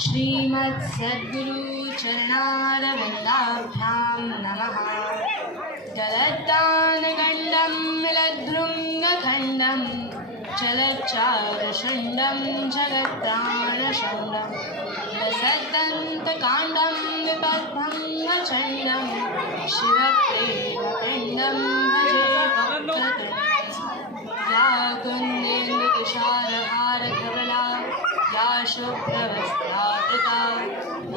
श्रीमत् सद्गुरु चरणारविन्दाभ्यां नमः। जलत्तानगण्डं मिलद्भृङ्गखण्डं चलच्चारुषण्डं जगत्प्राणषण्डं रसदन्तकाण्डं विपद्भङ्गचण्डं शिवप्रेमपिण्डं भजे भक्तकण्डं। या कुन्देन्दुकिशारहारधवला या शुभ्रवस्त्रावृता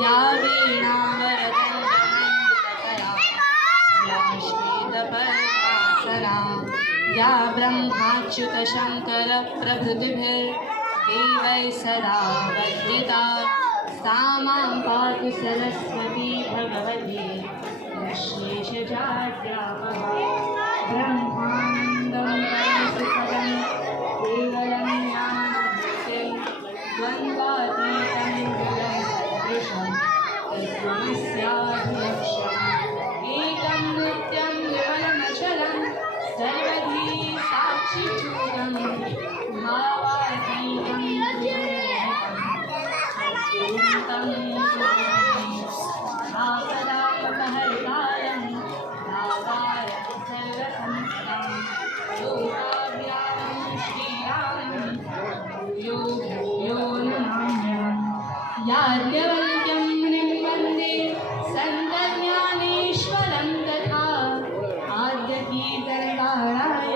या वीणावरदण्डमण्डितकरा या श्वेतपद्मासना या ब्रह्माच्युतशङ्करप्रभृतिभिर्देवैः सदा वन्दिता सा मां पातु सरस्वती भगवती निःशेषजाड्यापहा। ब्रह्मानन्दं परमसुखदं केवलं ज्ञानमूर्तिं द्वन्द्वातीतं गुणं सदृशं तत्त्वमस्याधिलक्ष्यम्। एकं नित्यं निर्मलमचलं सर्वधी साक्षिभूतं भावातीतं सद्गुरुं आपदापहर्तारं भावारं सर्वसंस्थां लोकाभिरामं श्रीरामं भूयो भूयो नमाम्यहम्। याज्ञवल्क्यं मुनिं वन्दे सन्तज्ञानेश्वरं तथा आद्यकीर्तनकाराय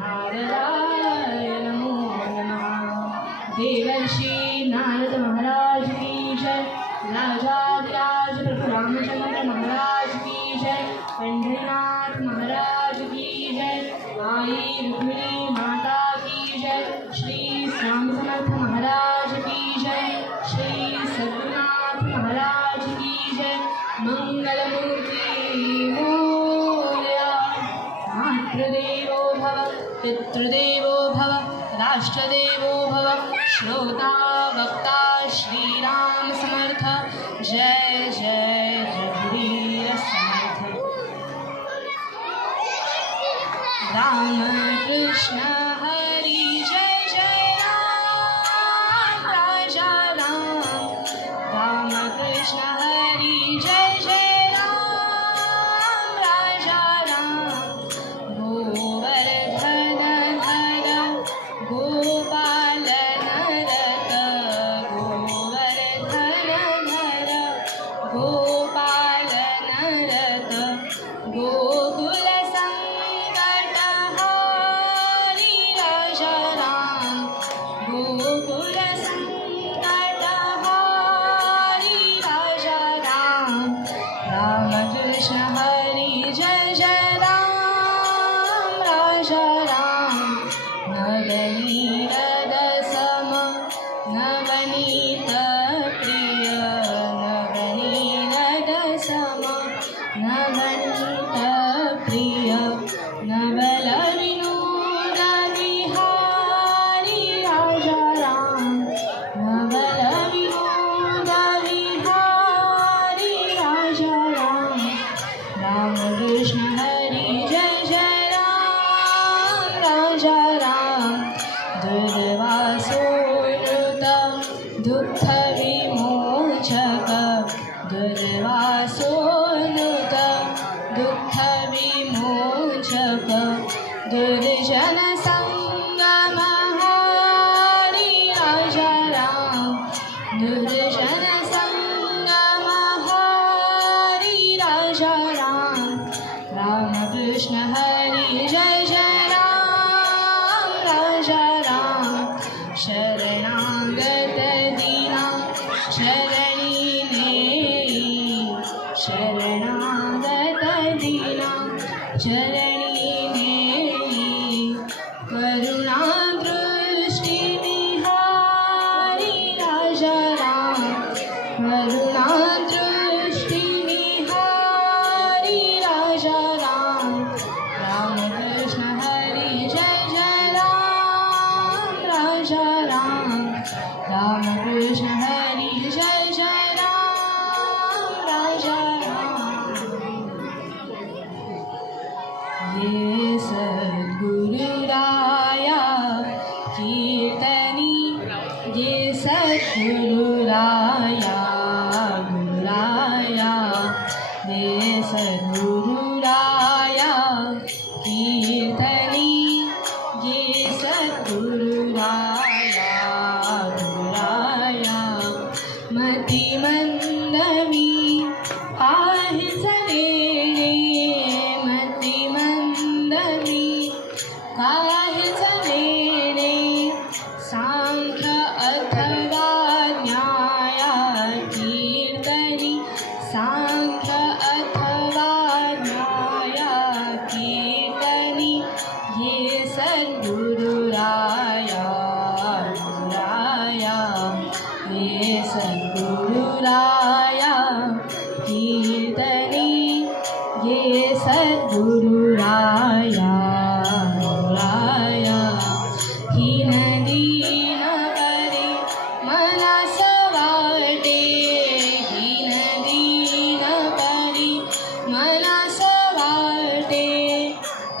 नारदाय नमो नमः। देवर्षि नारद महाराज की जय, राजाधिराज प्रभु रामचंद्र महाराज की जय, पंढरीनाथ महाराज की जय, आई रुक्मिणी माता की जय, श्री श्याम समर्थ महाराज की जय, श्री सद्गुरुनाथ महाराज की जय। मंगलमूर्ति मोरया। मातृदेवो भव, पितृदेवो भव, राष्ट्रदेवो भव, श्रोता वक्ता श्रीराम समर्थ। जय जय रघुवीर समर्थ। राम कृष्ण हरि जय जय राम राजा राम। राम कृष्ण हरि जय जय राम राजा राम। गोवर्धन धर गोपाल नरत गोवर्धन धर गोपाल नरत गोकुल संकटहारी राजा राम। गोकुल संकटहारी राजा राम। राम कृष्ण हरि जय जय राम राजा राम। नवनीत सम नवनीत प्रिय नवनीत सम नवनीत प्रिय नवल विनोद विहारी राजा राम। नवल विनोद विहारी राजा राम। राम कृष्ण हरि जय जय राम राजा राम। दुर्वासोऽनुत दुःख विमोचक दुर्वासोऽनुत दुःख विमोचक दुर्जन संगमहारी राजा राम। दुर्जन संगमहारी राजा राम। राम कृष्ण हरि जय जय राम राजा राम। शरणागत दीना शरणी नेई शरणागत दीना शरणी नेई करुणा दृष्टि निहारी राजा राम। करुणा दृष्टि निहारी राजा राम। राम कृष्ण हरि जय जय राम राजा राम। राम कृष्ण हरि जय जय राम राजा राम। ये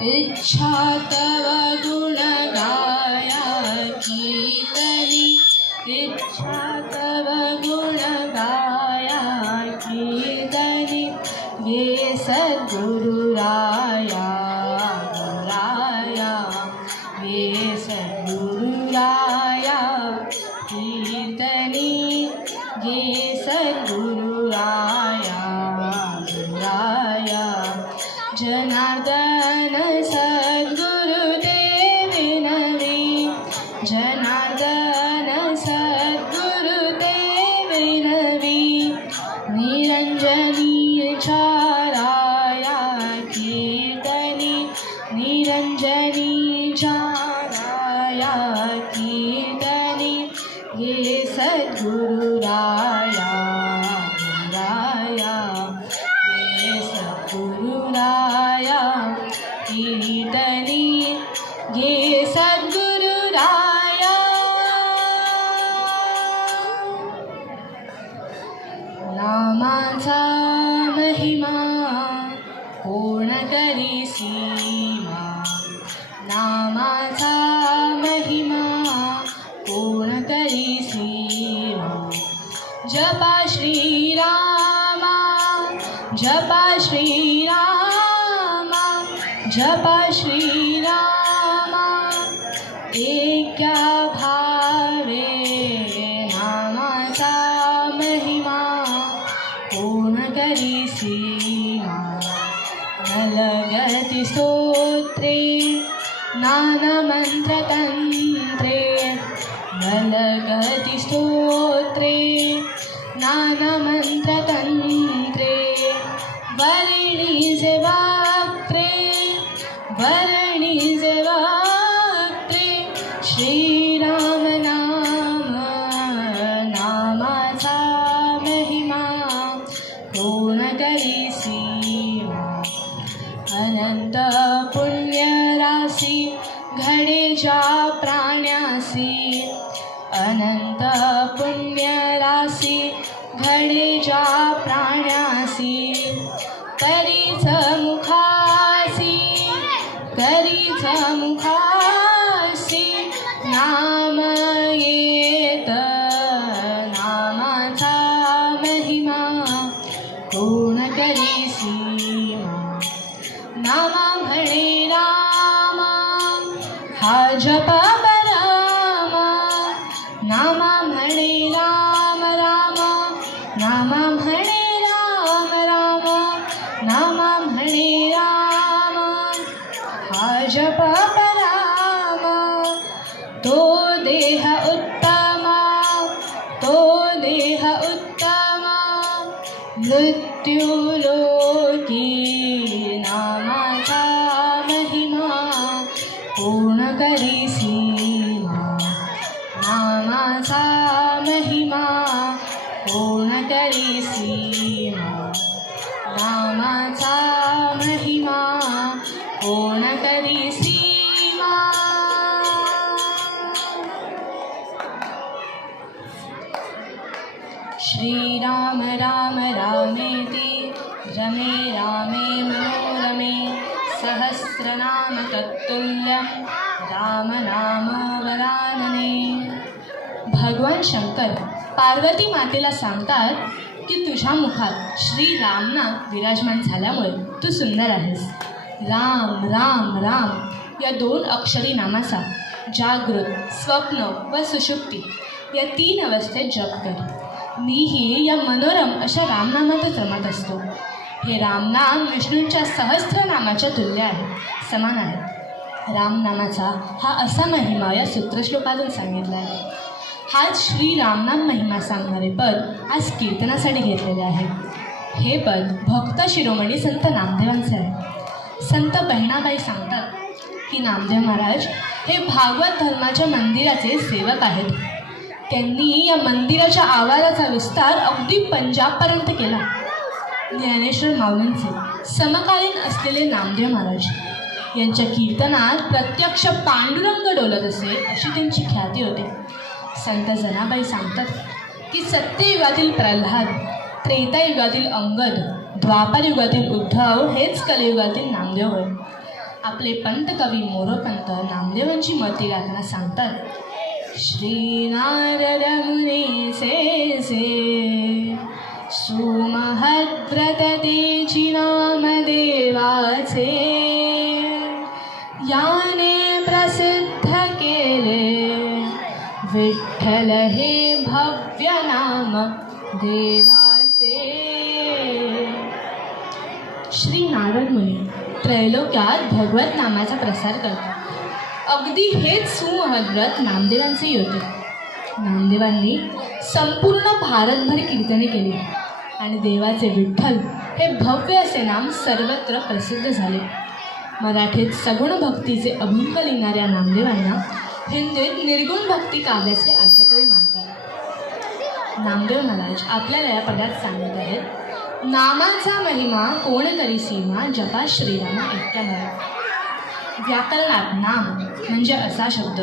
इच्छा तव गुण गाया कीर्तनी इच्छा तव गुण गाया कीर्तनी ये सद्गुरु राया राया ये सद्गुरु राया कीर्तनी ये सद्गुरु राया राया जनार्दन सद्गुरुदेव नवे जनार्दन सद्गुरुदेव नवे निरंजनी चाराया कीर्तनी निरंजनी चाराया कीर्तनी ये सद्गुरु राया राया ये सद्गुरु राया कीर्तनी ये सद्गुरु राया नामाचा महिमा कोण करी सीमा नामाचा महिमा कोण करी सीमा जपा श्रीरामा जपा श्रीरामा जपा श्रीरामा एका भावे नामाचा महिमा कोण करी सीमा नलगती स्तोत्रे नानमंत्रतंत्रे नलगती स्तोत्रे नानमंत्रतंत्रे वर्णिजे वाक्त्रे वर्णिजे वाक्त्रे श्रीराम नाम नामाचा महिमा कोण करी सीमा अनंत पुण्य राशी घडे ज्या प्राण्यासी अनंत पुण्य राशी घडे ज्या प्राण्यासी करीच मुखासी करीच मुखासी नाम येत नामाचा महिमा कोण करी सीमा नामा म्हणे रामा हा जप बरामा नामा म्हणे राम रामा नामा म्हणे राम रामा नामा म्हणे राम हा जप बरामा तो देह उत्तमा तो देह उत्तमा मृत्युलोकी नामाचा महिमा कोण करी सीमा नामाचा महिमा कोण करी सीमा नामाचा महिमा कोण करी सीमा श्रीराम राम रामेति रमे रामे मनोरमे सहस्रनाम तत्तुल्यं राम नाम वरानने. भगवान शंकर पार्वती मातेला सांगतात की तुझ्या मुखात श्री रामनाम विराजमान झाल्यामुळे तू सुंदर आहेस. राम राम राम या 2 अक्षरी नामाचा जागृत स्वप्न व सुषुप्ती या 3 अवस्थेत जप कर. मीही या मनोरम अशा रामनामातच रमत असतो. हे रामनाम विष्णूंच्या सहस्रनामाच्या तुल्य आहे, समान आहे. रामनामाचा हा असा महिमा या सूत्रश्लोकातून सांगितला आहे. हाच श्री रामनाम महिमा सांगणारे पद आज कीर्तनासाठी घेतलेले आहे. हे पद भक्त शिरोमणी संत नामदेवांचे आहे. संत बहिणाबाई सांगतात की नामदेव महाराज हे भागवत धर्माच्या मंदिराचे सेवक आहेत. त्यांनी या मंदिराच्या आवाराचा विस्तार अगदी पंजाबपर्यंत केला. ज्ञानेश्वर माऊलींचे समकालीन असलेले नामदेव महाराज यांच्या कीर्तनात प्रत्यक्ष पांडुरंग डोलत असे अशी त्यांची ख्याती होते. संत जनाबाई सांगतात की सत्ययुगातील प्रल्हाद, त्रेतायुगातील अंगद, द्वापारयुगातील उद्धव हेच कलियुगातील नामदेव होय. आपले पंतकवी मोरोपंत नामदेवांची मती गाताना सांगतात, श्री नारद मुनी से सुमहद्व्रत तेची नामदेवाचे, याने प्रसिद्ध केले विठ्ठल हे भव्य नाम देवाचे. श्री नारद मुनी त्रैलोक्यात भगवत नामाचा प्रसार करतात. अगदी हेच सुमहद्व्रत नामदेवांचे होते. नामदेवांनी संपूर्ण भारतभर कीर्तने केली आणि देवाचे विठ्ठल हे भव्य असे नाम सर्वत्र प्रसिद्ध झाले. मराठीत सगुण भक्तीचे अभंग लिहिणाऱ्या नामदेवांना हिंदीत निर्गुण भक्ती काव्याचे आद्यकवी मानतात. नामदेव महाराज आपल्याला या पदात सांगत आहेत, नामाचा महिमा कोण करी सीमा, जपा श्रीरामा एकट्या भरा. व्याकरणात नाम म्हणजे असा शब्द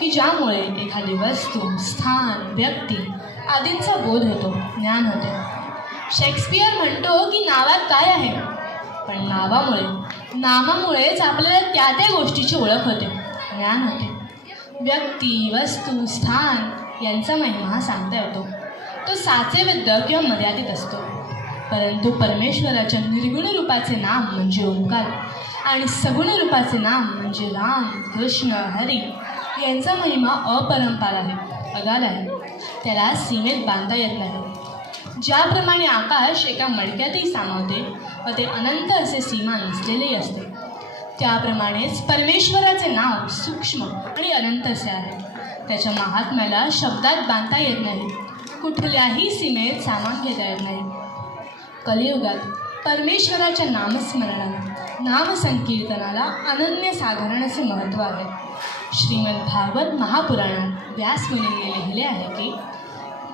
की ज्यामुळे एखादी वस्तू, स्थान, व्यक्ती आदींचा बोध होतो, ज्ञान होते. शेक्सपियर म्हणतो की नावात काय आहे, पण नामामुळेच आपल्याला त्या त्या गोष्टीची ओळख होते, ज्ञान होते. व्यक्ती, वस्तू, स्थान यांचा महिमा सांगता येतो. तो साचेबद्ध किंवा मर्यादित असतो. परंतु परमेश्वराच्या निर्गुण रूपाचे नाम म्हणजे ओंकार आणि सगुण रूपाचे नाम म्हणजे राम, कृष्ण, हरी यांचा महिमा अपरंपार आहे, अगाध आहे. त्याला सीमेत बांधता येत नाही. ज्याप्रमाणे आकाश एका मडक्यातही सामावते व ते अनंत असे सीमा नसलेलेही असते, त्याप्रमाणेच परमेश्वराचे नाव सूक्ष्म आणि अनंत असे आहे. त्याच्या महात्म्याला शब्दात बांधता येत नाही, कुठल्याही सीमेत सामावून घेता येत नाही. कलियुगात परमेश्वराच्या नामस्मरणाला, नामसंकीर्तनाला अनन्यसाधारण असे महत्त्व आहे. श्रीमद भागवत महापुराणात व्यासमुनींनी लिहिले आहे की,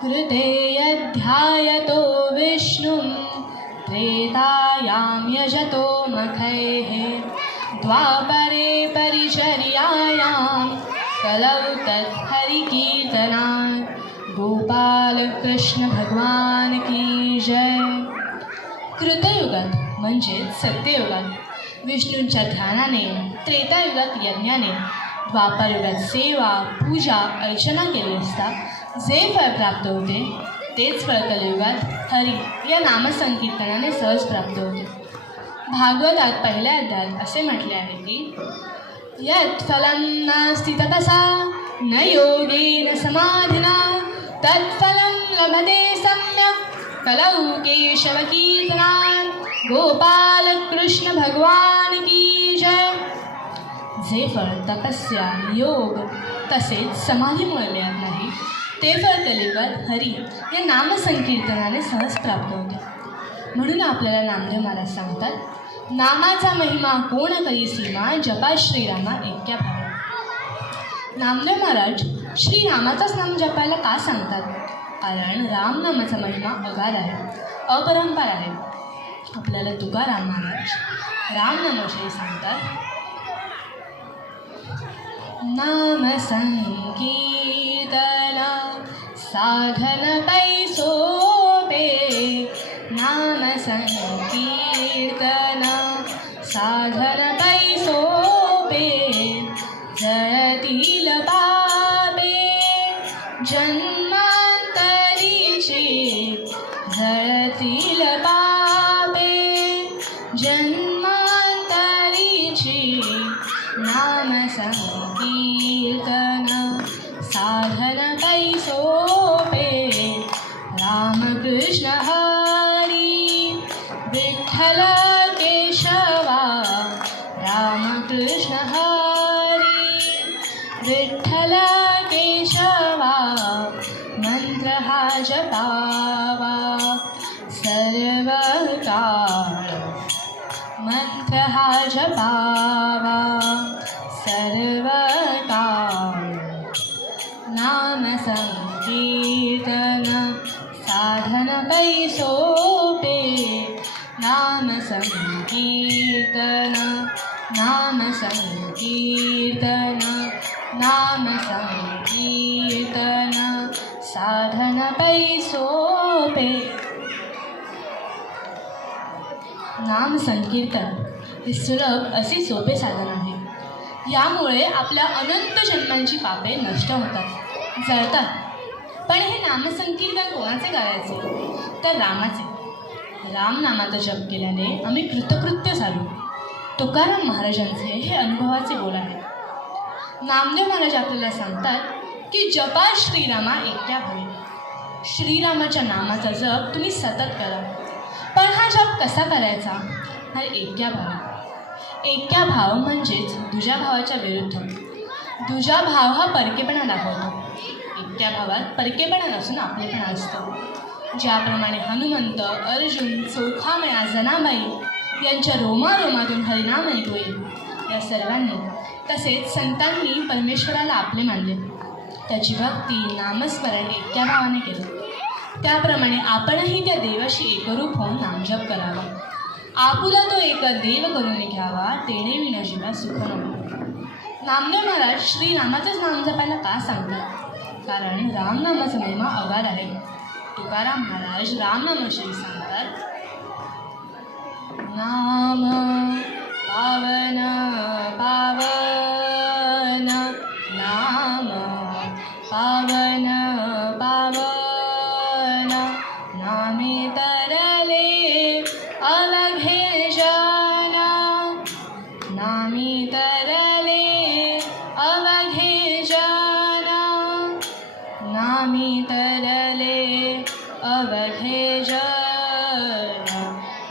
हृदयध्यायतो विष्णुं त्रेतायां यजतो मखैः, द्वापरे परिचर्यायां कलौ तत्हरिकीर्तनात्. गोपाल कृष्ण भगवान की जय. कृतयुगात म्हणजेच सत्ययुगात विष्णूंच्या ध्यानाने, त्रेतायुगात यज्ञाने, द्वापारयुगात सेवा, पूजा, अर्चना केली असता जे फळ प्राप्त होते तेच फळ कलियुगात हरी या नामसंकीर्तनाने सहज प्राप्त होते. भागवतात पहिल्या अध्यायात असे म्हटले आहे की, यत् फलं नास्ति तपसा न योगेन समाधिना तत्फलं लभते सम्यक् कलौ केशवकीर्तनात्. गोपाल कृष्ण भगवान की जय. जे फळ तपस्या, योग तसेच समाधीमुळे मिळत नाही ते फळ कलियुगात हरी या नामसंकीर्तनाने सहज प्राप्त होते. म्हणून आपल्याला नामदेव महाराज सांगतात, नामाचा महिमा कोण करी सीमा, जपा श्रीरामा एकट्या भरा. नामदेव महाराज श्रीरामाचाच नाम जपायला का सांगतात? कारण रामनामाचा महिमा अगाध आहे, अपरंपार आहे. आपल्याला तुकाराम महाराज रामनामाविषयी सांगतात, नाम संकीर्तन साधन पै सोपे, नाम संकीर्तन साधन पै सोपे, जळतील पापे जन्मांतरीचे, जळतील पापे जन्मांतरीचे. नाम संकीर्तन साधन पै सोपे, रामकृष्ण हरी विठ्ठल केशवा, रामकृष्ण हरी विठ्ठल केशवा. मंत्र हा जपावा सर्व काळ, मंत्र हा जपावा सर्व काळ. नाम संकीर्तन साधन पै सोपे, नाम संकीर्तन, नाम संकीर्तन, नाम संकीर्तन साधन पै सोपे. नाम संकीर्तन हे सुलभ असे सोपे साधन आहे. यामुळे आपल्या अनंत जन्मांची पापे नष्ट होतात, जळतात. पण हे नामसंकीर्तन कोणाचे करायचे? तर रामाचे. राम नामाचा जप केल्याने आम्ही कृतकृत्य झालो. तुकाराम महाराजांचे हे अनुभवाचे बोल आहे. नामदेव महाराज आपल्याला सांगतात की जपा श्रीरामा एक्या भवे. श्रीरामाच्या नामाचा जप तुम्ही सतत करा. पण हा जप कसा करायचा? हा एक्या भाव. एक्या भाव म्हणजेच दुजा भावाच्या विरुद्ध. दुजा भाव हा परकेपणा दाखवतो. एक्या भावात परकेपणा नसून आपलेपणा असतं. ज्याप्रमाणे हनुमंत, अर्जुन, चोखामया, जनाबाई यांच्या रोमारोमातून हरिनाम ऐकू येईल, या सर्वांनी तसेच संतांनी परमेश्वराला आपले मानले. त्याची भक्ती, नामस्मरण एक्या भावाने केलं. त्याप्रमाणे आपणही त्या देवाशी एकरूप होऊन नामजप करावा. आपुला तो एक देव करून घ्यावा, तेणे विना जीवा सुख नको. नामदेव महाराज श्रीरामाचंच नाम जपायला का सांगतात? कारण रामनामाचा महिमा अगाध आहे. तुकाराम महाराज रामनामाविषयी सांगतात, नाम पावन पावन, नाम पावन पावन, नामे तरले अवघे जना, नामी तरले अवघे जना, नामी तरले अवघे जना,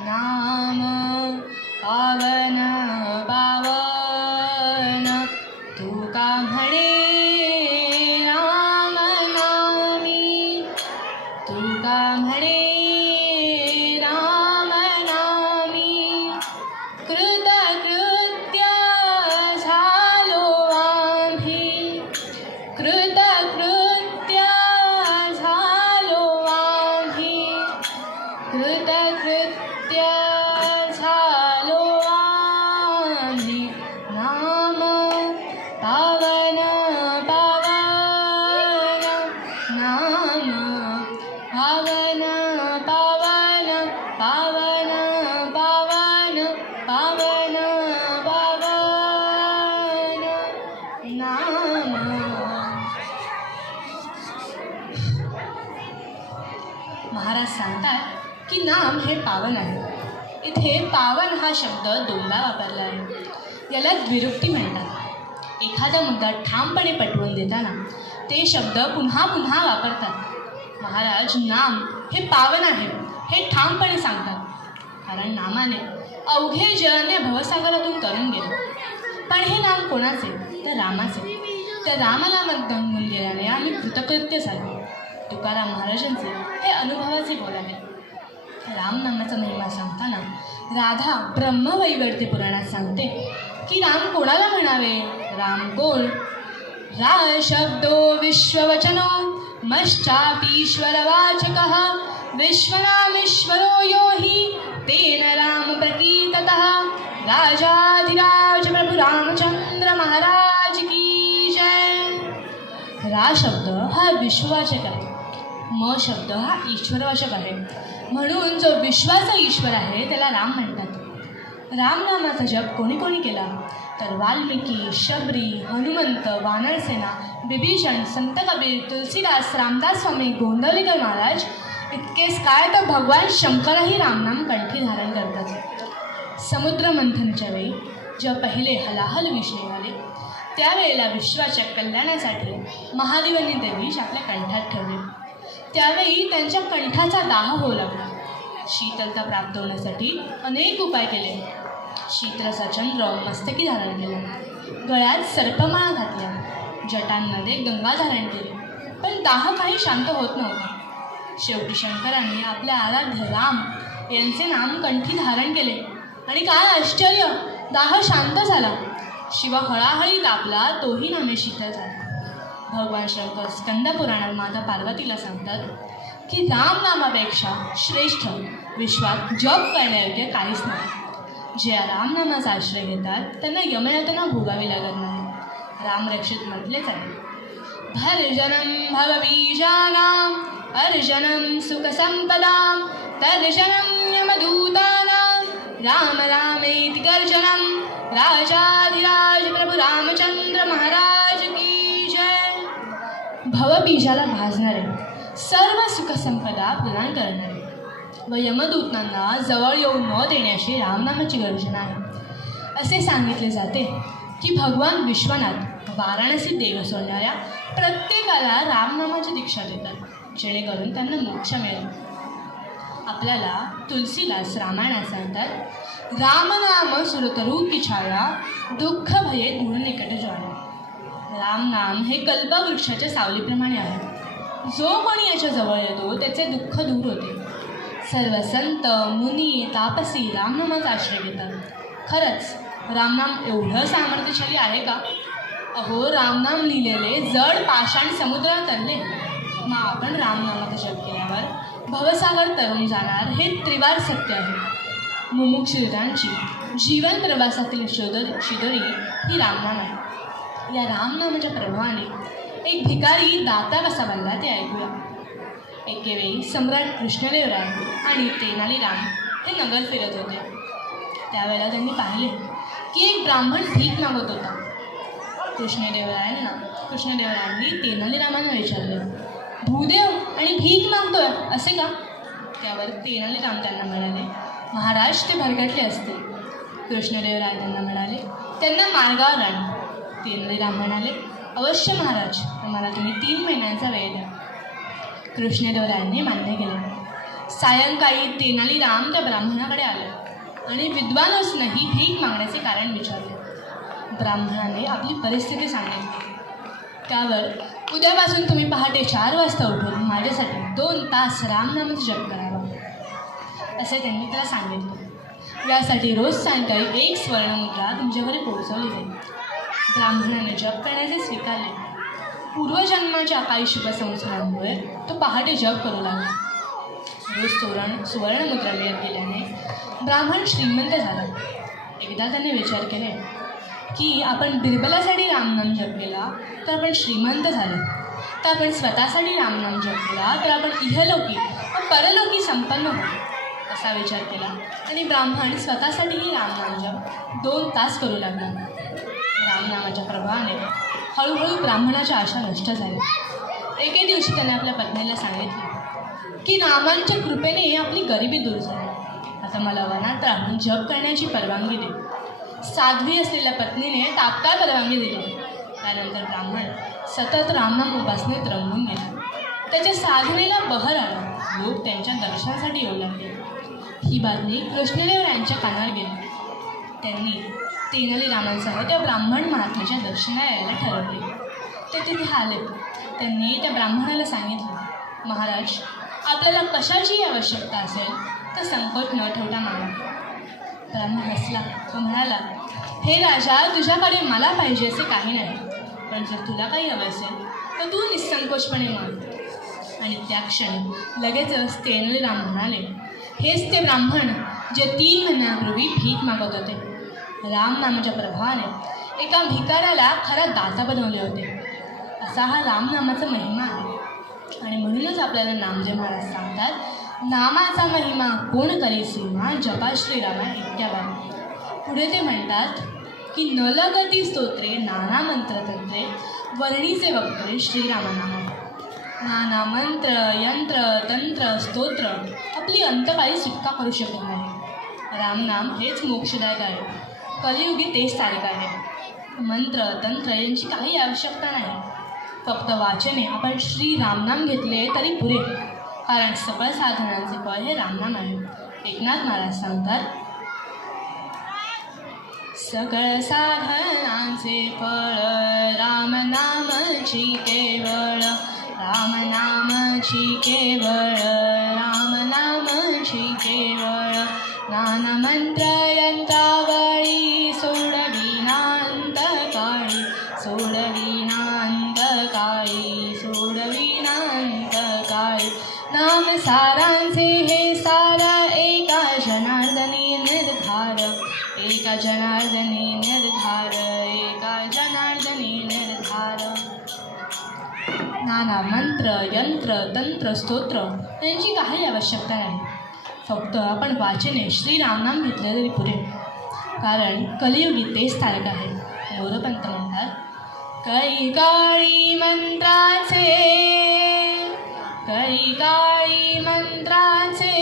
नाम पावन पावन. तुका म्हणे राम नामी, तुका म्हणे राम नामी, कृतकृत्य झालो आम्ही, कृतकृत्य झालो आम्ही, कृतकृत्य झालो आम्ही. नाम पावन पावन, नाम पावन पावन, पावन पावन, पावन पावन नाम. महाराज सांगतात की नाम हे पावन आहे. इथे पावन हा शब्द दोनदा वापरला आहे. याला द्विरुक्ती म्हणतात. एखादा मुद्दा ठामपणे पटवून देताना ते शब्द पुन्हा पुन्हा वापरतात. महाराज नाम हे पावन आहे हे ठामपणे सांगतात. कारण नामाने अवघे जळने भवसागरातून तरून गेले. पण हे नाम कोणाचे? तर रामाचे. त्या रामनामात दंगून गेल्याने आम्ही कृतकृत्य झालो. तुकाराम महाराजांचे हे अनुभवाचे बोल आहे. रामनामाचा महिमा सांगताना राधा ब्रह्मवैवर्त पुराणात सांगते की राम कोणाला म्हणावे? राम कोण? रा शब्दो विश्ववचनो मश्चापीश्वरवाचकः विश्वनामीश्वरो यो हि तेन राम प्रकीर्ततः. राजाधिराज प्रभु रामचंद्र महाराज की जय. रा शब्द हा विश्ववाचक आहे. म शब्द हा ईश्वरवाचक आहे. म्हणून जो विश्वाचा ईश्वर आहे त्याला राम म्हणतात. रामनामाचा जप कोणी कोणी केला? तर वाल्मिकी, शबरी, हनुमंत, वानरसेना, विभीषण, संत कबीर, तुलसीदास, रामदास स्वामी, गोंदवलेकर महाराज इतकेच काय तर भगवान शंकरही रामनाम कंठी धारण करतात. समुद्र मंथनच्या वेळी जेव्हा पहिले हलाहल विष निघाले त्यावेळेला विश्वाच्या कल्याणासाठी महादेवांनी ते विष आपल्या कंठात ठेवले. त्यावेळी त्यांच्या कंठाचा दाह होऊ लागला. शीतलता प्राप्त होण्यासाठी अनेक उपाय केले. शीतरसा चंद्र मस्तकी धारण केला, गळ्यात सर्पमाळा घातल्या, जटांमध्ये गंगा धारण केली. पण दाह काही शांत होत नव्हता. शेवटी शंकरांनी आपल्या आराध्य राम यांचे नाम कंठी धारण केले आणि काय आश्चर्य, दाह शांत झाला. शिव हळाहळी तापला तोही नामे शीतल झाला. भगवान शंकर स्कंदपुराणात माता पार्वतीला सांगतात की रामनामापेक्षा श्रेष्ठ विश्वात जप करण्यायोग्य काहीच नाही. जे रामनामाचा आश्रय घेतात त्यांना यमयातना भोगावी लागत नाही. रामरक्षित म्हटलेच आहे, भर्जनं भवबीजानां अर्जनं सुखसंपदां तर्जनं यमदूतानां राम रामेति गर्जनं राजाधिराज प्रभु रामचंद्र महाराज की जय. भवबीजाला भाजणारे, सर्व सुखसंपदा प्रदान करणारे व यमदूतांना जवळ येऊ न देण्याची रामनामाची गर्जना आहे. असे सांगितले जाते की भगवान विश्वनाथ वाराणसीत देव सोडणाऱ्या प्रत्येकाला रामनामाची दीक्षा देतात, जेणेकरून त्यांना मोक्ष मिळेल. आपल्याला तुलसीदास रामायणात सांगतात, रामनाम सुरतरू की छाया, दुःख भये गुण निकट ज्वाला. रामनाम हे कल्पवृक्षाच्या सावलीप्रमाणे आहे. जो कोणी याच्या जवळ येतो त्याचे दुःख दूर होते. सर्व संत मुनी तापसी रामनामाचा आश्रय घेतात. खरंच रामनाम एवढं सामर्थ्यशाली आहे का? अहो, रामनाम लिहिलेले जड पाषाण समुद्रात तरले. मग आपण रामनामाचा जप केल्यावर भवसागर तरून जाणार हे त्रिवार सत्य आहे. मुमुक्षुरांची जीवन प्रवासातील शिदोरी ही रामनाम आहे. या रामनामाच्या प्रभावाने एक भिकारी दाता कसा बनला ते ऐकूया. एकेवेळी सम्राट कृष्णदेवराय आणि तेनालीराम हे नगर फिरत होते. त्यावेळेला त्यांनी पाहिले की एक ब्राह्मण भीक मागत होता. कृष्णदेवरायांनी तेनालीरामांना विचारले, भूदेव आणि भीक मागतोय असे का? त्यावर तेनालीराम त्यांना म्हणाले, महाराज ते भरकटले असतील. कृष्णदेवराय त्यांना म्हणाले, त्यांना मार्गावर आण. तेनालीराम म्हणाले, अवश्य महाराज, तुम्हाला तुम्ही 3 महिन्यांचा वेळ द्या. कृष्णदेवरायांनी मान्य केले. सायंकाळी तेनालीराम त्या ब्राह्मणाकडे आले आणि विद्वान असूनही भीक मागण्याचे कारण विचारले. ब्राह्मणाने आपली परिस्थिती सांगितली. त्यावर उद्यापासून तुम्ही पहाटे 4 वाजता उठून माझ्यासाठी 2 तास रामनामाचा जप करावा असे त्यांनी त्याला सांगितले. यासाठी रोज सायंकाळी 1 स्वर्णमुद्रा तुमच्या घरी पोहोचवली जाईल. ब्राह्मणाने जप करण्याचे स्वीकारले. पूर्वजन्माच्या काही शुभसंस्कारांमुळे तो पहाटे जप करू लागला. रोज सुवर्णमुद्रा मिळत गेल्याने ब्राह्मण श्रीमंत झाला. एकदा त्याने विचार केले की आपण बिरबलासाठी रामनाम जप केला तर आपण श्रीमंत झालो, तर आपण स्वतःसाठी रामनाम जप केला तर आपण इहलोकी व परलोकी संपन्न होतो असा विचार केला आणि ब्राह्मण स्वतःसाठीही रामनाम जप 2 तास करू लागला. रामनामाच्या प्रभावाने हळूहळू ब्राह्मणाच्या आशा नष्ट झाल्या. एके दिवशी त्याने आपल्या पत्नीला सांगितले की रामांच्या कृपेने आपली गरिबी दूर झाली. आता मला वनात राहून जप करण्याची परवानगी दे. साध्वी असलेल्या पत्नीने तात्काळ परवानगी दिली. त्यानंतर ब्राह्मण सतत रामनाम उपासनेत रंगून गेला. त्याच्या साधनेला बहर आला. लोक त्यांच्या दर्शनासाठी येऊ लागले. ही बातमी कृष्णदेवरायांच्या कानावर गेली. त्यांनी तेनालीरामांसह त्या ब्राह्मण महात्म्याच्या दर्शनाला यायला ठरवले. ते तिथे आले. त्यांनी त्या ब्राह्मणाला सांगितलं, महाराज, आपल्याला कशाची आवश्यकता असेल तर संकोच न ठेवता मागा. ब्राह्मण हसला तो म्हणाला, हे राजा, तुझ्याकडे मला पाहिजे असे काही नाही, पण जर तुला काही हवं असेल तर तू निसंकोचपणे माग. आणि त्या क्षणी लगेचच तेनालीराम म्हणाले, हेच ते ब्राह्मण जे 3 महिन्यांपूर्वी भीक मागत होते. रामनामाच्या प्रभावाने एका भिकाऱ्याला खरा दाता बनवले होते. असा हा रामनामाचा महिमा आहे. आणि म्हणूनच आपल्याला नामदेव महाराज सांगतात, नामाचा महिमा कोण करी सीमा, जपा श्रीरामा इत्यावा. पुढे ते म्हणतात की नलगती स्तोत्रे नाना मंत्रतंत्रे वर्णीचे वक्तरे श्रीरामनामा. नाना मंत्र, यंत्र, तंत्र, स्तोत्र आपली अंतकाळी सुटका करू शकत नाही. रामनाम हेच मोक्षदायक आहे. कलियुगी तेच तारीख आहे. मंत्र तंत्र यांची काही आवश्यकता नाही. फक्त वाचने आपण श्री रामनाम घेतले तरी पुरे, कारण सकळ साधनांचे फळ हे रामनाम आहे. एकनाथ महाराज सांगतात, सकळ साधनांचे फळ रामनामाची केवळ, रामनामाची केवळ, रामनामाची केवळ. नाना मंत्र यंत्रावळी सोडविनांत काळी, सोडविनांत काळी, सोडविनांत काळी. नाम सारांचे हे सार एका जनार्दनी निर्धार, एका जनार्दनी निर्धार, एका जनार्दनी निर्धार. नाना मंत्र, यंत्र, तंत्र, स्तोत्र यांची काही आवश्यकता नाही. फक्त आपण वाचने श्री रामनाम घेतले तरी पुरे, कारण कलियुगी तेच तारक आहे. मोरपंत म्हणतात, कैकाळी मंत्राचे, कैकाळी मंत्राचे,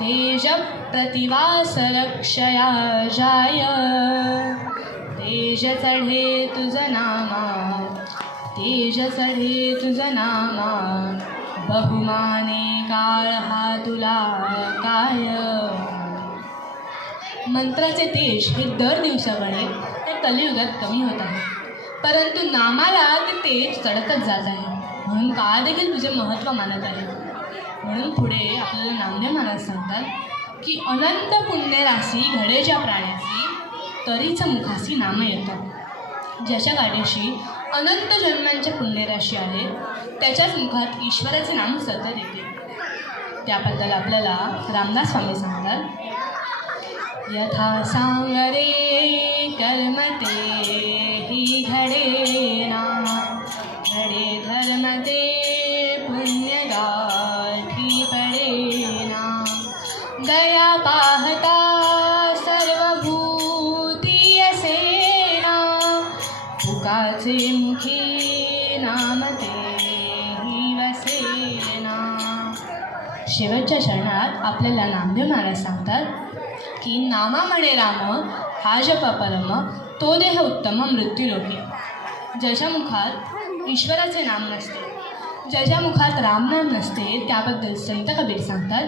तेज प्रतिवास रक्षया जाय, तेज चढे तुझ नामा, तेज चढे तुझ नामा, बहुमाने काळ हा तुला काय. मंत्राचे तेज हे दर दिवसाकडे त्या कलियुगात कमी होत आहे, परंतु नामाला ते तेज चढतच जात आहे. म्हणून काळ देखील तुझे महत्त्व मानत आहे. म्हणून पुढे आपल्याला नामदेव महाराज सांगतात की अनंत पुण्यराशी घडेच्या प्राण्यासी, तरीच मुखासी नाम येतं. ज्याच्या गाडीशी अनंत जन्मांच्या पुण्यराशी आहे त्याच्याच मुखात ईश्वराचे नाम सतत येते. त्याबद्दल आपल्याला रामदास स्वामी सांगतात, यथा सांगरे कर्म ते ही घडे ना, घडे धर्म ते पुण्य गाठी पडे ना, दया पाहता सर्वभूती असे ना, मुखाचे मुखी नाम ते ही वसे ना. शेवटच्या क्षणात आपल्याला नामदेव महाराज सांगतात की नामा म्हणे राम, हा जप परम, तो देह उत्तम मृत्यू लोके. ज्याच्या मुखात ईश्वराचे नाम नसते, ज्याच्या मुखात रामनाम नसते, त्याबद्दल संत कबीर सांगतात,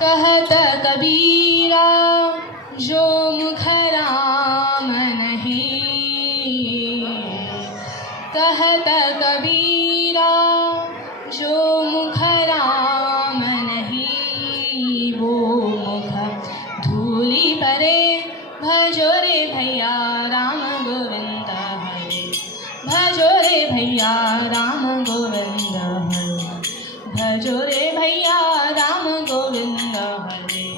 कहत कबीरा जो मुख राम नहीं, कहत कबीरा जो मुख राम नहीं, वो मुख धूली परे, भजो रे भैया राम गोविंद हरे, भजो रे भैया राम गोविंद हरे, भजो रे भैया राम गोविंद हरे.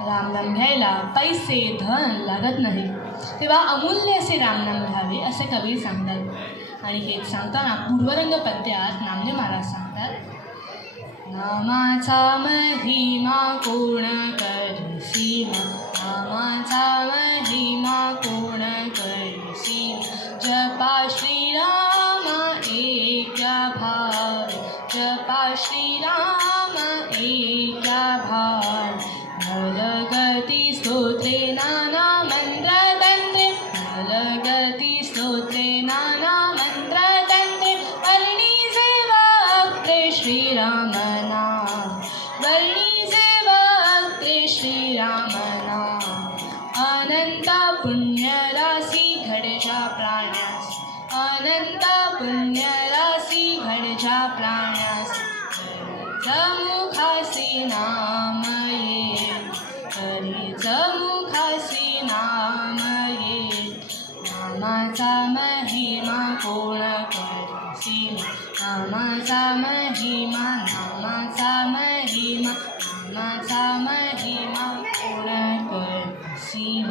रामनाम घ्यायला पैसे धन लागत नाही, तेव्हा अमूल्य असे रामनाम घ्यावे असे कबीर सांगतात. आणि हे सांगताना पूर्वरंग पद्यात नामदेव महाराज सांगतात, नामाचा महिमा कोण करसी, नामाचा महिमा कोण करसी, जपा श्रीरामा एका भाव, जपा श्रीरामा एका भाव, भलगती स्तोत्रे नाना मंत्र तंत्रे, भलगती स्तोत्रे नाना मंत्र तंत्रे, वर्णी सेवाक्ते श्रीराम नाम, वर्णी सेवाक्ते श्रीराम नाम. अनंत पुण्यराशी घडच्या प्राण्यास, अनंत पुण्यराशी घडच्या प्राण्यास, मुखासी नाम ये, तरीच मुखासी नाम ये. नामाचा महिमा कोण करसी, नामाचा महिमा, नामाचा महिमा, नामाचा महिमा कोण करसी.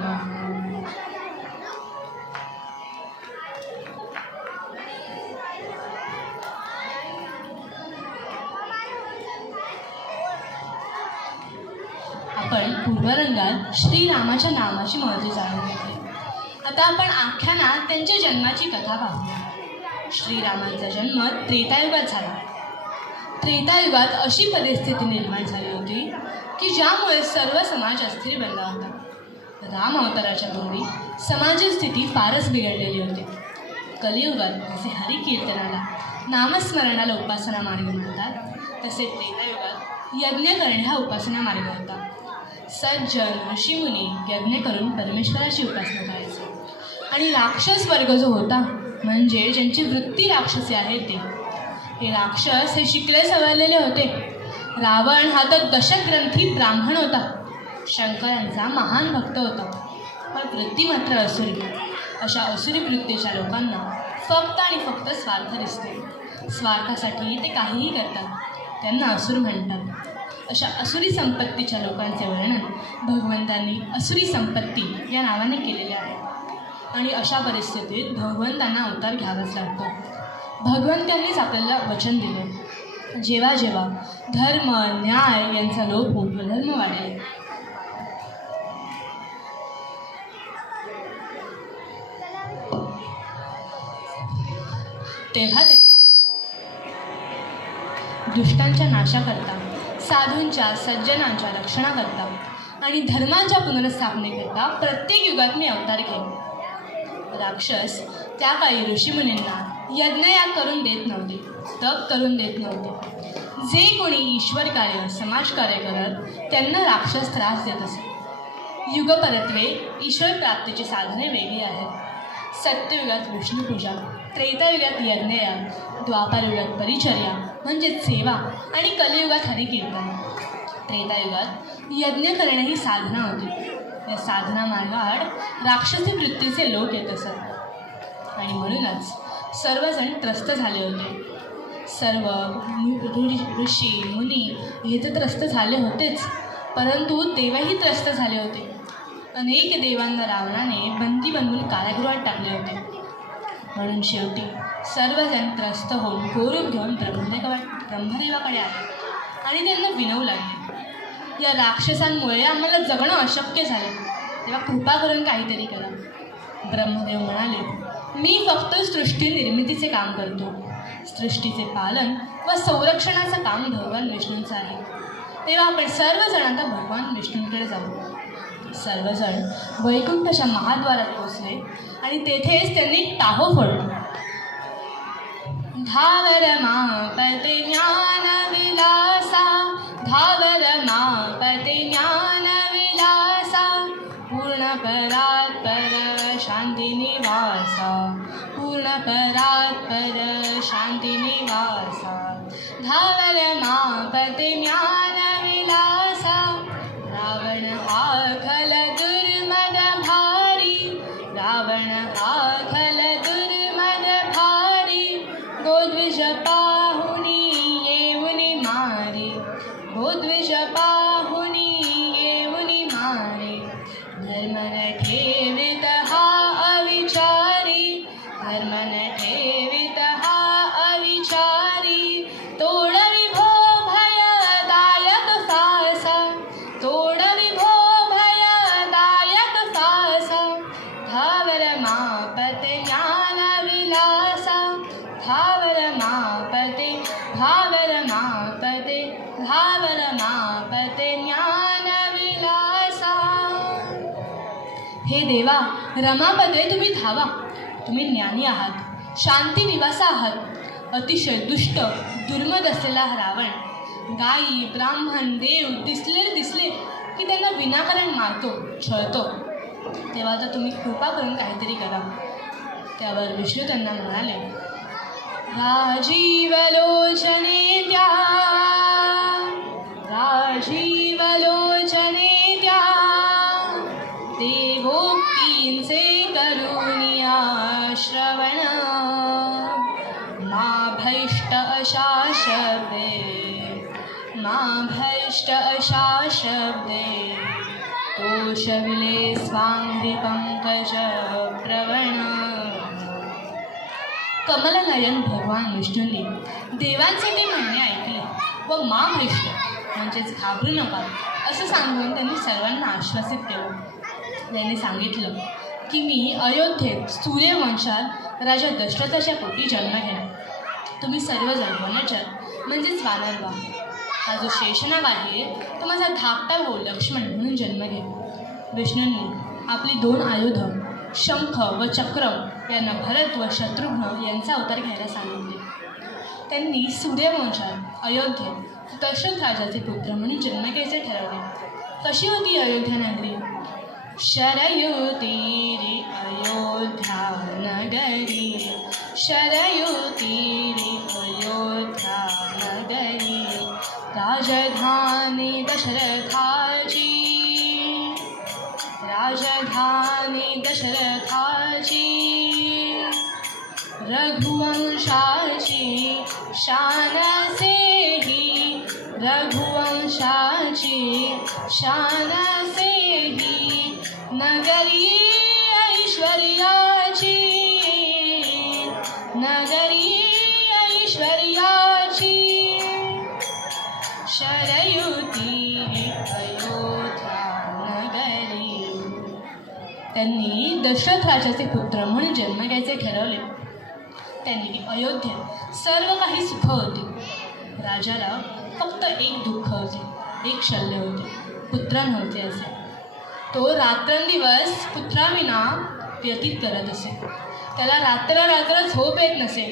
आपण पूर्वरंगात श्रीरामाच्या नामाची महत्त्व जाणून घेतली. आता आपण आख्यानात त्यांच्या जन्माची कथा पाहूया. श्रीरामांचा जन्म त्रेतायुगात झाला. त्रेतायुगात अशी परिस्थिती निर्माण झाली होती की ज्यामुळे सर्व समाज अस्थिर बनला होता. राम अवताराच्या पूर्वी समाजाची स्थिती फारच बिघडलेली होती. कलियुगात जसे हरिकीर्तनाला, नामस्मरणाला उपासना मार्ग म्हणतात, तसे त्रेतायुगात यज्ञ करणे हा उपासना मार्ग होता. सज्जन ऋषीमुनी यज्ञ करून परमेश्वराची उपासना करायचे. आणि राक्षस वर्ग जो होता, म्हणजे ज्यांची वृत्ती राक्षसी आहे ते, हे राक्षस हे शिकले सवरलेले होते. रावण हा तर दशग्रंथी ब्राह्मण होता, शंकरांचा महान भक्त होता, पण वृत्ती मात्र असुरी. अशा असुरी वृत्तीच्या लोकांना फक्त आणि फक्त स्वार्थ दिसते. स्वार्थासाठी ते काहीही करतात, त्यांना असुर म्हणतात. अशा असुरी संपत्तीच्या लोकांचे वर्णन भगवंतांनी असुरी संपत्ती या नावाने केलेले आहे. आणि अशा परिस्थितीत भगवंतांना अवतार घ्यावाच लागतो. भगवंतांनीच आपल्याला वचन दिले जेव्हा जेव्हा धर्म न्याय यांचा लोप होऊन अधर्म वाढेल, तेव्हा तेव्हा दुष्टांच्या नाशाकरता, साधूंच्या सज्जनांच्या रक्षणाकरता आणि धर्मांच्या पुनर्स्थापनेकरता प्रत्येक युगात मी अवतार घेईन. राक्षस त्या काळी ऋषीमुनींना यज्ञयाग करून देत नव्हते, तप करून देत नव्हते. जे कोणी ईश्वर कार्य समाजकार्य करत त्यांना राक्षस त्रास देत असत. युगपरत्वे ईश्वर प्राप्तीची साधने वेगळी आहेत. सत्ययुगात विष्णुपूजा, त्रेतायुगात यज्ञयाग, द्वापारयुगात परिचर्या म्हणजेच सेवा आणि कलियुगात हरिकीर्तन. त्रेतायुगात यज्ञ करणे ही साधना होती. या साधना मार्गाआड राक्षसी वृत्तीचे लोक येत असत आणि म्हणूनच सर्वजण त्रस्त झाले होते. सर्व ऋषी मुनी हे तर त्रस्त झाले होतेच, परंतु देवही त्रस्त झाले होते. अनेक देवांना रावणाने बंदी बनवून कारागृहात टाकले होते. म्हणून शेवटी सर्वजण त्रस्त होऊन गोरूप घेऊन ब्रह्मदेवाकडे आले आणि त्यांना विनवू लागले, या राक्षसांमुळे आम्हाला जगणं अशक्य झाले, तेव्हा कृपा करून काहीतरी करा. ब्रह्मदेव म्हणाले, मी फक्त सृष्टी निर्मितीचे काम करतो. सृष्टीचे पालन व संरक्षणाचं काम भगवान विष्णूंचं आहे. तेव्हा आपण सर्वजण आता भगवान विष्णूंकडे जाऊ. सर्वजण वैकुंठाच्या महाद्वारात पोचले आणि तेथेच त्यांनी टाहो फोडला. धावर मापते ज्ञान विलासा, धावर मापते ज्ञान विलासा, पूर्ण परात पर शांती निवासा, पूर्ण परात पर शांती निवासा. धावर मापते ज्ञान विलासा, रावण आखल दुर्मद भारी, रावण आखल दुर्मद भारी, गोद्विज पाहुनी येऊनी मारी, गोद्विज पाहुनी येऊनी मारी. धर्मन ठेवित हा अविचारी, धर्मन ठेवित हा अविचारी, तोडवी भो भयदायक फासा, तोडवी भो भयदायक फासा. धावर मापते ज्ञान विलासा, धावर मापते, धावर मापते, धावर मापते ज्ञान विलासा. हे देवा, रमापते तुम्ही धावा. तुम्ही ज्ञानी आहात, शांती निवासा आहात. अतिशय दुष्ट दुर्मद असलेला रावण गायी ब्राह्मण देव दिसले की त्यांना विनाकारण मारतो, छळतो. तेव्हा तर तुम्ही कृपा करून काहीतरी करा. त्यावर विष्णू त्यांना म्हणाले, राजीव लोचने त्या, राजीव लोचने त्या, देवोक्तींचे करुणिया श्रवण. मा भैष्ट अशा शब्दे, मा भैष्ट अशा शब्दे, तोषविले स्वांगी पंकज प्रवण. कमलनयन भगवान विष्णूंनी देवांचे ते म्हणणे ऐकले व मा भैष्ट म्हणजेच घाबरू नका असं सांगून त्यांनी सर्वांना आश्वासित केलं. त्यांनी सांगितलं की मी अयोध्येत सूर्यवंशात राजा दशरथाच्या पोटी जन्म घेणार. तुम्ही सर्वजण वनचर म्हणजेच वानर व्हा. हा जो शेषनाग आहे तो माझा धाकटा भाऊ लक्ष्मण म्हणून जन्म घे. विष्णूंनी आपली 2 आयुधं शंख व चक्र यांना भरत व शत्रुघ्न यांचा अवतार घ्यायला सांगितले. त्यांनी सूर्यवंशात अयोध्येत दशरथ राजाचे पुत्र म्हणून जन्म घ्यायचे ठरवले. कशी होती अयोध्या नगरी? शरयू तीरी अयोध्या नगरी, शरयू तीरी अयोध्या नगरी, राजधानी दशरथाची, राजधानी दशरथाची, रघुवंशाची शान सेही, रघुवंशाची शान सेही, नगरी ऐश्वर्याची, नगरी ऐश्वर्याची. त्यांनी दशरथ राजाचे पुत्र म्हणून जन्म घ्यायचे ठरवले. त्यांनी अयोध्येत सर्व काही सुख होते. राजाला फक्त एक दुःख होते, एक शल्य होते, पुत्र नव्हते असे. तो रात्रंदिवस पुत्राविना व्यतीत करत असे. त्याला रात्र झोप येत नसे.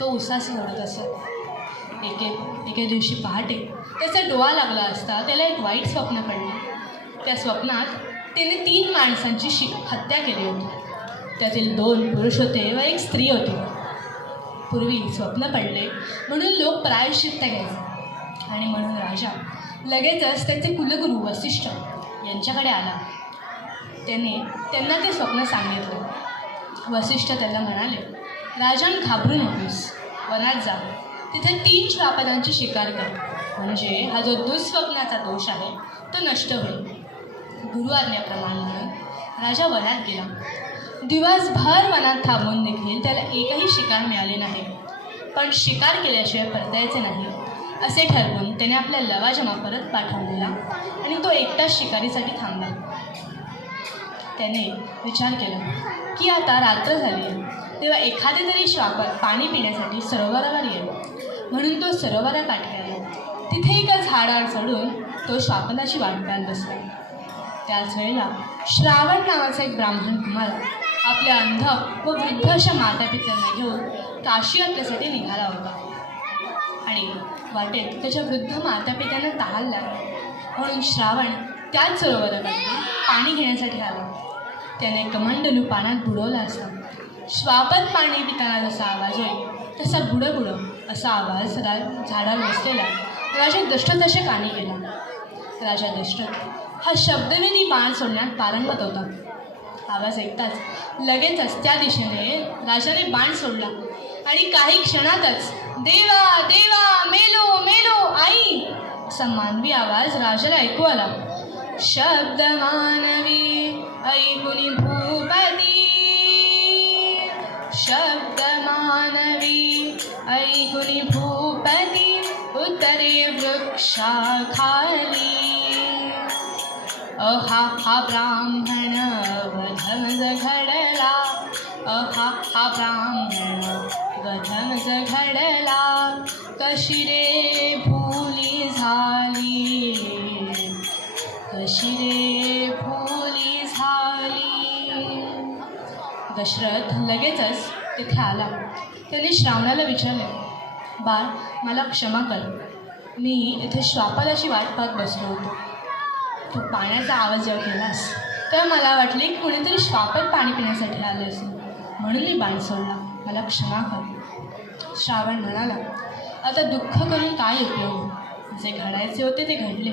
तो उसास ओढत असत. एके दिवशी पहाटे त्याचा डोळा लागला असता त्याला एक वाईट स्वप्न पडले. त्या स्वप्नात त्याने 3 माणसांची हत्या केली होती. त्यातील 2 पुरुष होते व एक स्त्री होती. पूर्वी स्वप्न पडले म्हणून लोक प्रायश्चित्त घ्यायचे आणि म्हणून राजा लगेचच त्याचे कुलगुरू वसिष्ठ यांच्याकडे आला. त्यांना ते स्वप्न सांगितले. वसिष्ठ त्याला म्हणाले, राजन घाबरू नकोस, वनात जा, तिथे 3 श्वापदांची शिकार कर, म्हणजे हा जो दुःस्वप्नाचा दोष आहे तो नष्ट होईल. गुरु आज्ञेप्रमाणे म्हणून राजा वनात गेला. दिवसभर वनात थांबून देखील त्याला एकही शिकार मिळाले नाही. पण शिकार केल्याशिवाय परतायचे नाही असे ठरवून त्याने आपल्या लवाजमा परत पाठवून दिला आणि तो एकटाच शिकारीसाठी थांबला. त्याने विचार केला की आता रात्र झाली आहे, तेव्हा एखादे तरी श्वापद पाणी पिण्यासाठी सरोवरावर येईल. म्हणून तो सरोवराकाठी आला. तिथे एका झाडावर चढून तो श्वापदाची वाट पाहत बसला. त्याच वेळेला श्रावण नावाचा एक ब्राह्मण कुमार आपल्या अंध व वृद्ध अशा मातापित्यांना घेऊन काशी यात्रेसाठी निघाला होता. आणि वाटेत त्याच्या वृद्ध मातापित्यांना तहान लागली म्हणून श्रावण त्याच सरोवराकडे पाणी घेण्यासाठी आला. त्याने कमंडलू पाण्यात बुडवला असता. श्वापद पाणी पिताना जसा आवाज होईल तसा बुडं बुडं असा आवाज झाडावर बसलेला राजा दशरथाच्या कानी गेला. राजा दशरथ हा शब्दवेदी बाण सोडण्यात पारंगत होता. आवाज ऐकताच लगेचच त्या दिशेने राजाने बाण सोडला आणि काही क्षणातच देवा देवा मेलो मेलो आई असा मानवी आवाज राजाला ऐकू आला. शब्द मानवी ऐकुनी भूपती, शब्द मानवी ऐकुनी भूपती, उतरे वृक्षाखाली. अहा हा ब्राह्मण वधमज घडला, अहा हा ब्राह्मण वधमज घडला, कशी रे भूली झाली, कशी रे भूली झाली. दशरथ लगेचच तिथे आला. त्याने श्रावणाला विचारले, बाळ मला क्षमा कर, मी इथे श्वापदाची वाट पाहत बसलो होतो. तू पाण्याचा आवाज जेव्हा केलास तेव्हा मला वाटले की कुणीतरी श्वापद पाणी पिण्यासाठी आले असेल, म्हणून मी बाण सोडला, मला क्षमा कर. श्रावण म्हणाला, आता दुःख करून काय उपयोग, जे घडायचे होते ते घडले.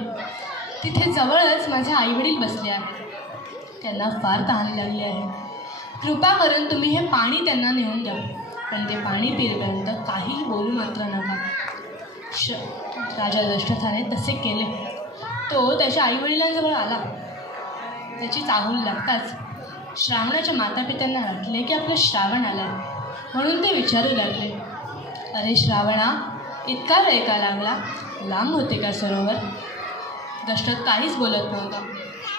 तिथे जवळच माझे आईवडील बसले आहेत. त्यांना फार तहान लागली आहे. कृपा करून तुम्ही हे पाणी त्यांना नेऊन द्या, पण ते पाणी पिरेपर्यंत काहीही बोलू मात्र नका. राजा दशरथाने तसे केले. तो त्याच्या आईवडिलांजवळ आला. त्याची चाहूल लागताच श्रावणाच्या मातापित्यांना वाटले की आपलं श्रावण आला, म्हणून ते विचारू लागले, अरे श्रावणा, इतका वेळ का लागला, लांब होते का सरोवर? दशरथ काहीच बोलत नव्हता.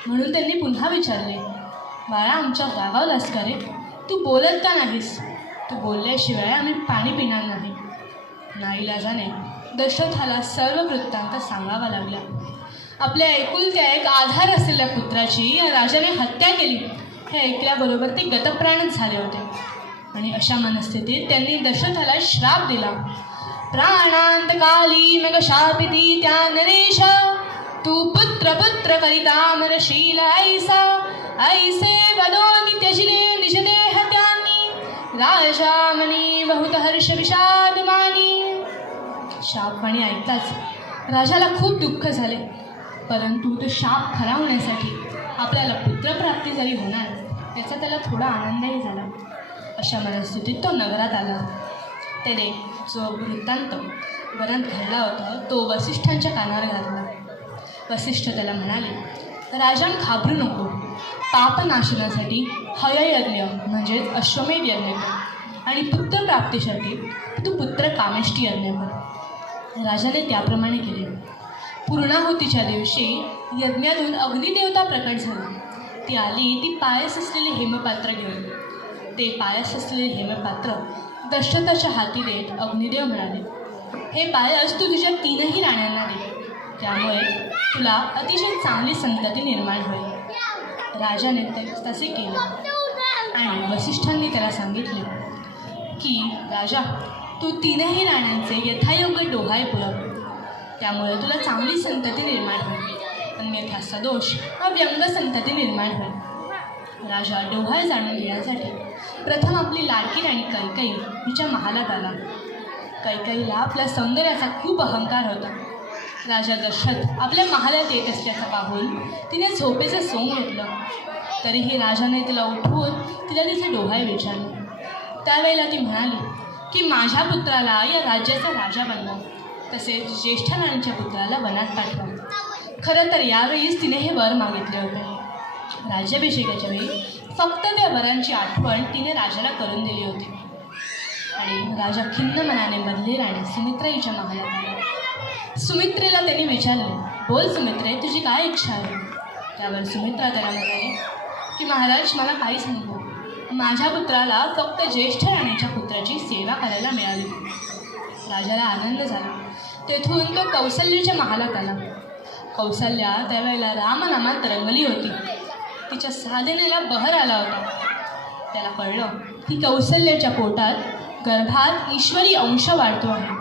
म्हणून त्यांनी पुन्हा विचारले, बाळा आमच्या रागावलास का रे? तू बोलत का नाहीस? तू बोलल्याशिवाय आम्ही पाणी पिणार नाही. नाईलाजाने दशरथाला सर्व वृत्तांत सांगावा लागला. आपल्या एकुलत्या एक आधार असलेल्या पुत्राची राजाने हत्या केली हे ऐकल्याबरोबर ते गतप्राणच झाले होते. आणि अशा मनस्थितीत त्यांनी दशरथाला श्राप दिला. प्राणांतकाली मग शापिती त्या नरेश, तू पुत्र पुत्र करिता मरशील ऐसा, ऐसे वदो नित्यशिले निजदेह त्यांनी, राजा मनी बहुत हर्ष विषाद मानी. शापवाणी ऐकताच राजाला खूप दुःख झाले. परंतु तो शाप खरा होण्यासाठी आपल्याला पुत्रप्राप्ती जरी होणार त्याचा त्याला थोडा आनंदही झाला. अशा मनस्थितीत तो नगरात आला. त्याने जो वृत्तांत वनात घडला होता तो वसिष्ठांच्या कानावर घातला. वसिष्ठ त्याला म्हणाले, राजन घाबरू नको, पापनाशनासाठी हययज्ञ म्हणजेच अश्वमेध यज्ञ कर आणि पुत्रप्राप्तीसाठी तू पुत्र कामेष्टी यज्ञ कर. राजाने त्याप्रमाणे केले. पूर्णाहुतीच्या दिवशी यज्ञातून अग्निदेवता प्रकट झाला. ती आली ती पायस असलेले हेमपात्र घेऊन. ते पायस असलेले हेमपात्र दशरथाच्या हाती देत अग्निदेव म्हणाले, हे पायस तू तुझ्या 3ही राण्यांना दे, त्यामुळे तुला अतिशय चांगली संतती निर्माण होईल. राजाने तसे केले आणि वसिष्ठांनी त्याला सांगितले की राजा, तू 3ही राण्यांचे यथायोग्य डोहाळे पुरव, त्यामुळे तुला चांगली संतती निर्माण होईल, अन्यथा सदोष व व्यंग संतती निर्माण होईल. राजा डोहाळे जाणून घेण्यासाठी प्रथम आपली लाडकी राणी कैकेयी हिच्या महालात आला. कैकेयीला आपल्या सौंदर्याचा खूप अहंकार होता. राजा दशरथ आपल्या महालात येत असल्याचं पाहून तिने झोपेचं सोंग घेतलं. तरीही राजाने तिला उठवून तिला तिचे डोहाळे विचारले. त्यावेळेला ती म्हणाली की माझ्या पुत्राला या राज्याचा राजा बनवा, तसेच ज्येष्ठ राणीच्या पुत्राला वनात पाठवा. खरं तर यावेळीच तिने हे वर मागितले होते. राज्याभिषेकाच्या वेळी फक्त त्या वरांची आठवण तिने राजाला करून दिली होती. आणि राजा खिन्न मनाने बदली राणी सुमित्रा हिच्या महालात आला. सुमित्रेला त्यांनी विचारले, बोल सुमित्रे, तुझी काय इच्छा आहे? त्यावर सुमित्रा त्याला म्हणाली की महाराज, मला काहीच नको, माझ्या पुत्राला फक्त ज्येष्ठ राणीच्या पुत्राची सेवा करायला मिळाली. राजाला आनंद झाला. तेथून तो कौसल्याच्या महालात आला. कौसल्या त्यावेळेला रामनामात रंगली होती. तिच्या साधनेला बहर आला होता. त्याला कळलं की कौसल्याच्या पोटात गर्भात ईश्वरी अंश वाढतो आहे.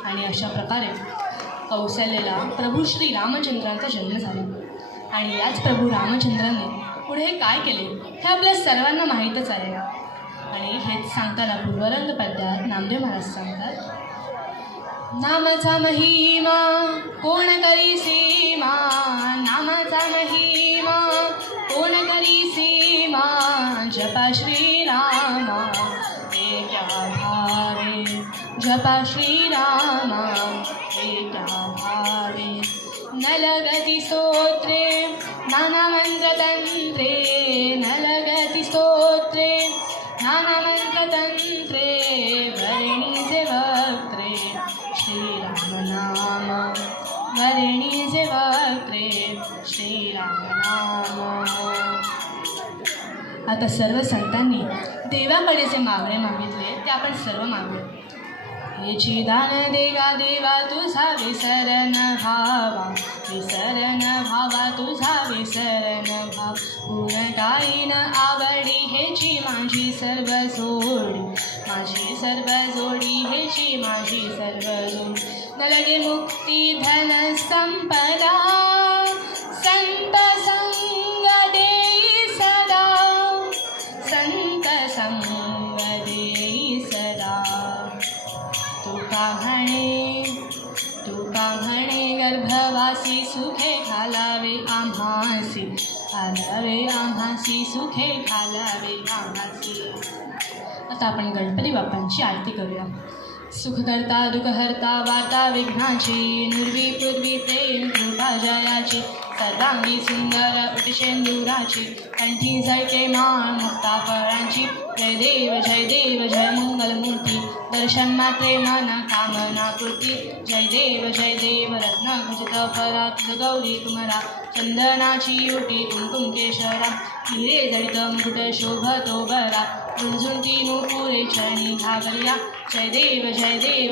आणि अशा प्रकारे कौसल्याला प्रभू श्री रामचंद्रांचा जन्म झाला. आणि याच प्रभू रामचंद्रांनी पुढे काय केले हे आपल्या सर्वांना माहीतच आहे. आणि हेच सांगताना पूर्वरंग पद्यात नामदेव महाराज सांगतात, नामाचा महिमा कोण करी सीमा, नामाचा महिमा कोण करी सीमा, जपा श्रीरामा एका भावे, जपा श्रीरामा एका भावे. न लगती स्तोत्रे नानामंत्रतंत्रे, न लगती स्तोत्रे नानामंत्रतंत्रे, वरणीचे वक्त्रे श्रीराम नाम, वरणीचे वक्त्रे श्रीराम नाम. आता सर्व संतांनी देवाकडे जे मागणे मागितले ते आपण सर्व मागू. हेची दान देवा देवा तुझा विसरण भावा, विसरण भावा तुझा विसरण भाव. गुण गाईन आवडी हेची माझी सर्व जोडी, माझी सर्व जोडी हेची माझी सर्व जोडी. न लगे मुक्ती धन संपदा, संत संग देई सदा, संत संग देई सदा. तुका म्हणे गर्भवासी सुखे घालावे आम्हासी, घालावे आम्हासी सुखे घालावे आम्हासी. आता आपण गणपती बाप्पांची आरती करूया. सुखकर्ता दुःखहर्ता वार्ता विघ्नाची, नुर्वी पूर्वी प्रेम कृपा जयाची, सर्वांगी सुंदर उटशेंदुराची, कंठी झळके माळ मुक्ता फळांची. जय देव जय देव जय मंगलमूर्ती, दर्शन मात्रे मन कामना पूर्ती. जय देव रत्न खचित फरात गौरी कुमरा, चंदनाची उटी कुंकुम केशरा, हिरे जडित मुकुट शोभतो बरा, झुंझुंती नूपुरे चरणी घागरिया. जय देव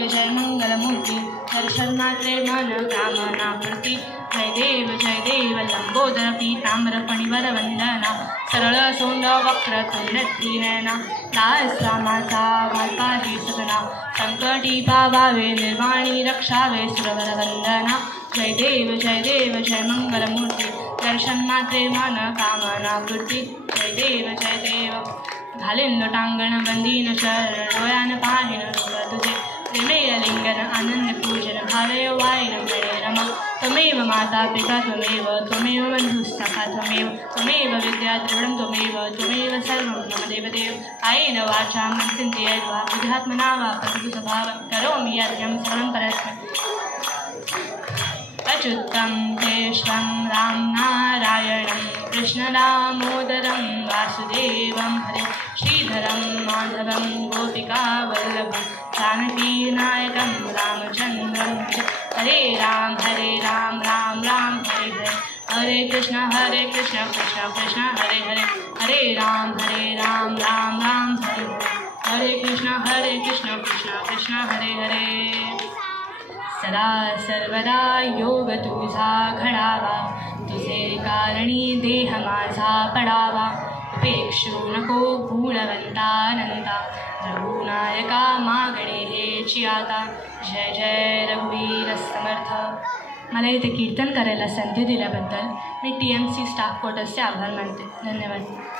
जय मंगलमूर्ती, दर्शन मात्रे मन कामना पूर्ती. जय देव लंबोदर पीताम्र फणीवर वंदना, सरळ सोंड वक्र तुल्य नयना, दास रामाचा घालपाही सगना, संकटी पावावे निर्वाणी रक्षावे सुरवर वंदना. जय देव जय मंगलमूर्ती, दर्शन मात्रे मन कामना पूर्ती. जय देव घालीन लोटांगण बंदीन शरण, डोळ्यान पाहिन रूप तुझे, प्रेमेय लिंगन आनंद पूजन, भावे वाईन म्हणे रमा. त्वमेव माता पिता त्वमेव बंधुस्सखा त्वमेव विद्या द्रविडं त्वमेव सर्वं मम देवदेव. कायेन वाचा मनसेन्द्रियैर्वा बुद्ध्यात्मना वा प्रकृतिस्वभावात् करोमि यज्ञं सर्वं परस्मै. अच्युतं केशवं राम नारायणं कृष्ण दामोदरं वासुदेवं हरे, श्रीधरं माधवं गोपिकावल्लभं, जानकीनायकं रामचन्द्रं. हरे राम राम राम हरे हरे, हरे कृष्ण कृष्ण कृष्ण हरे हरे, हरे राम राम राम हरे हरे, हरे कृष्ण कृष्ण कृष्ण हरे हरे. सदा सर्वदा योग तुझा घडावा, तुझे कारणी देह माझा पडावा. उपेक्षू नको गुणवंतानंता, रघुनायका मागणे हेची आता. जय जय रघुवीर समर्थ. मला इथे कीर्तन करायला संधी दिल्याबद्दल मी TMC स्टाफ क्वार्टर्सचे आभार मानते. धन्यवाद.